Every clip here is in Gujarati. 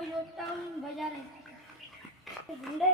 रोज होता हूँ बाजार ढूंढे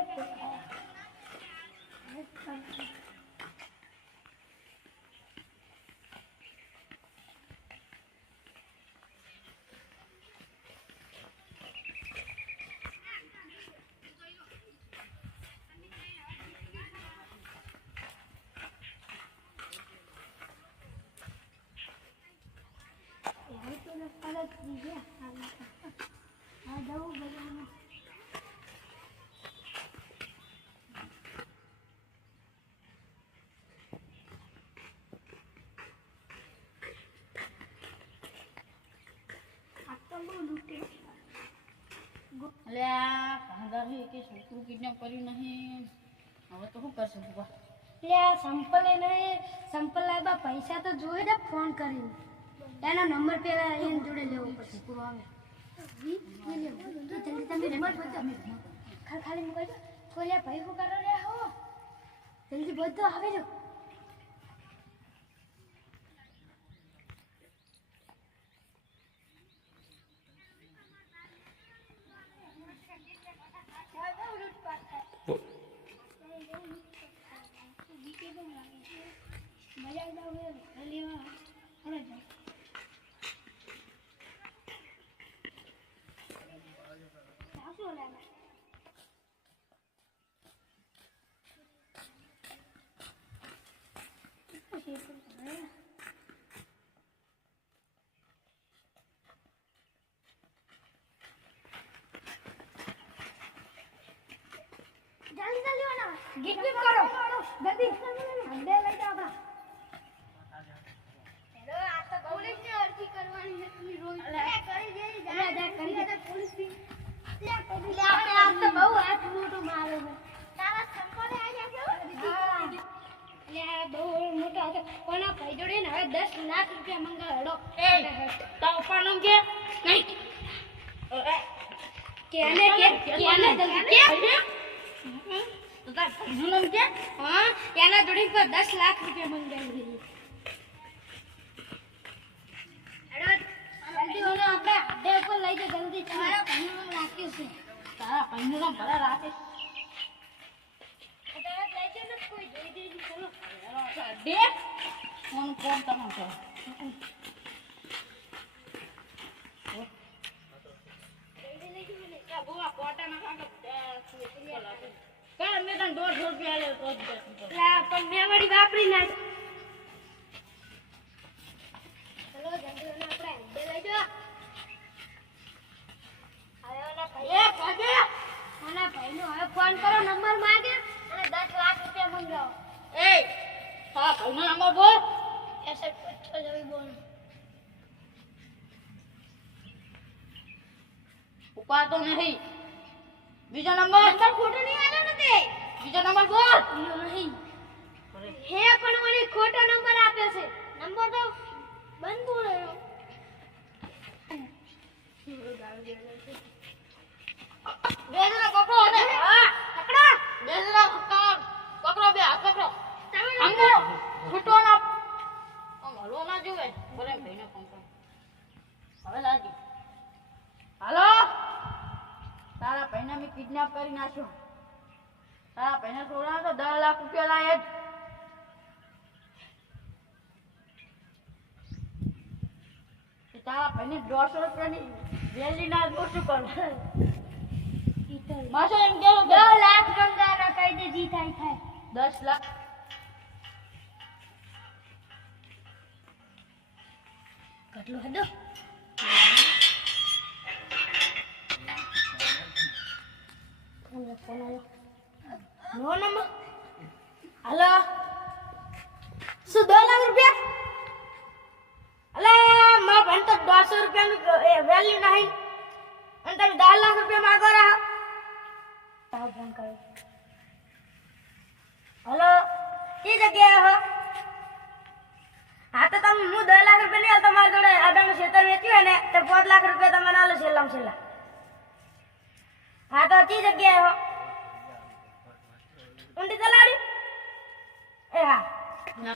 કિડનેપ કર્યું નહીં હવે તો શું કરશું સંપલ એને સંપલ લાવ્યા પૈસા તો જોઈ દે ફોન કરીને એનો નંબર પેલા એને જોડે લેવો પડશે પૂરો આવે જલ્દી તમે રિમોટ બતાવો ખાલી મૂકજો થોડા ભાઈ શું કરો રહ્યા હો જલ્દી બધો આવે જો ગીત ગીત કરો જલ્દી અંડે લઈ જાઓ આપણા હેલો આ તો પોલીસ ને અરજી કરવાની હતી રોજ કરી દેઈ જા કરી દે પોલીસ થી લે કરી લે આપણે આ તો બહુ હાથ મોટો મારે છે તારા સંપલે આવી ગયા છે લે બહુ મોટો હતો કોના ભાઈ જોડે ને હવે 10 લાખ રૂપિયા મંગાવેડો એ તો પણ કે નહીં કેને જલ્દી કે તો તાર ભાઈનું નામ કે હા એના જોડે 10 લાખ રૂપિયા મંગાવી દીધી જલ્દી ઓલો આપણે અડ્ડે ઉપર લઈ જા જલ્દી તમારા ભાઈનું નામ રાખ્યું છે તારા ભાઈનું નામ ભલા રાખે અટાવત લઈ જા ને કોઈ જોઈ દેજી ચલો દે ફોન તમે કરો બુઆ કોટા ના કાંડ મેં તને 150 રૂપિયા લે તો પણ મેં વળી વાપરી નાખ ચલો જલ્દી ઓને આપણે અડ્ડે લઈ જા હવે ઓલા ભાઈ એ કાજે ઓલા ભાઈનો હવે ફોન કરો નંબર માંગે અને 10 લાખ રૂપિયા મંગાવો એ હા ભાઈનો નંબર બોલ 65 જવી બોલ ઉપાડતો નહીં બીજો નંબર ખોટો નહીં આનો ને તે બીજો નંબર બોલ બીજો નહીં હે પણ મને ખોટો નંબર આપ્યો છે નંબર તો બંધ બોલ્યો બેજરા પકડો અને હા પકડો બેજરા પકડો બે હાથ પકડો આંગો ફૂટો ના હલો ના જોવે બોલે ભાઈને ફોન કરો હવે લાગી હાલો તારા ભાઈને મેં કિડનેપ કરી નાખ્યો તારા ભાઈને છોડવા તો 10 લાખ રૂપિયા લાય જ તારા ભાઈને 150 રૂપિયાની વેલી ના ઓછું કર માસો એમ કેવો 10 લાખ મંગાના કહી દે જી થાય 10 લાખ કેટલું હદો નો નંબર હાલો શું 2 લાખ રૂપિયા અલે મારા ભાઈ તો 150 રૂપિયાનું વેલ્યુ નહીં અને તમે 10 લાખ રૂપિયા માંગો રહ્યા તાવ ફોન કરો હાલો કઈ જગ્યાએ હો હા તો તમે હું 10 લાખ રૂપિયા નહીં તમારા જોડે આડાનું ક્ષેત્ર વેચ્યું ને તો 5 લાખ રૂપિયા તમે આલો છેલ્લા હા તો કઈ જગ્યાએ હો ઊંડી તલાડી એ હા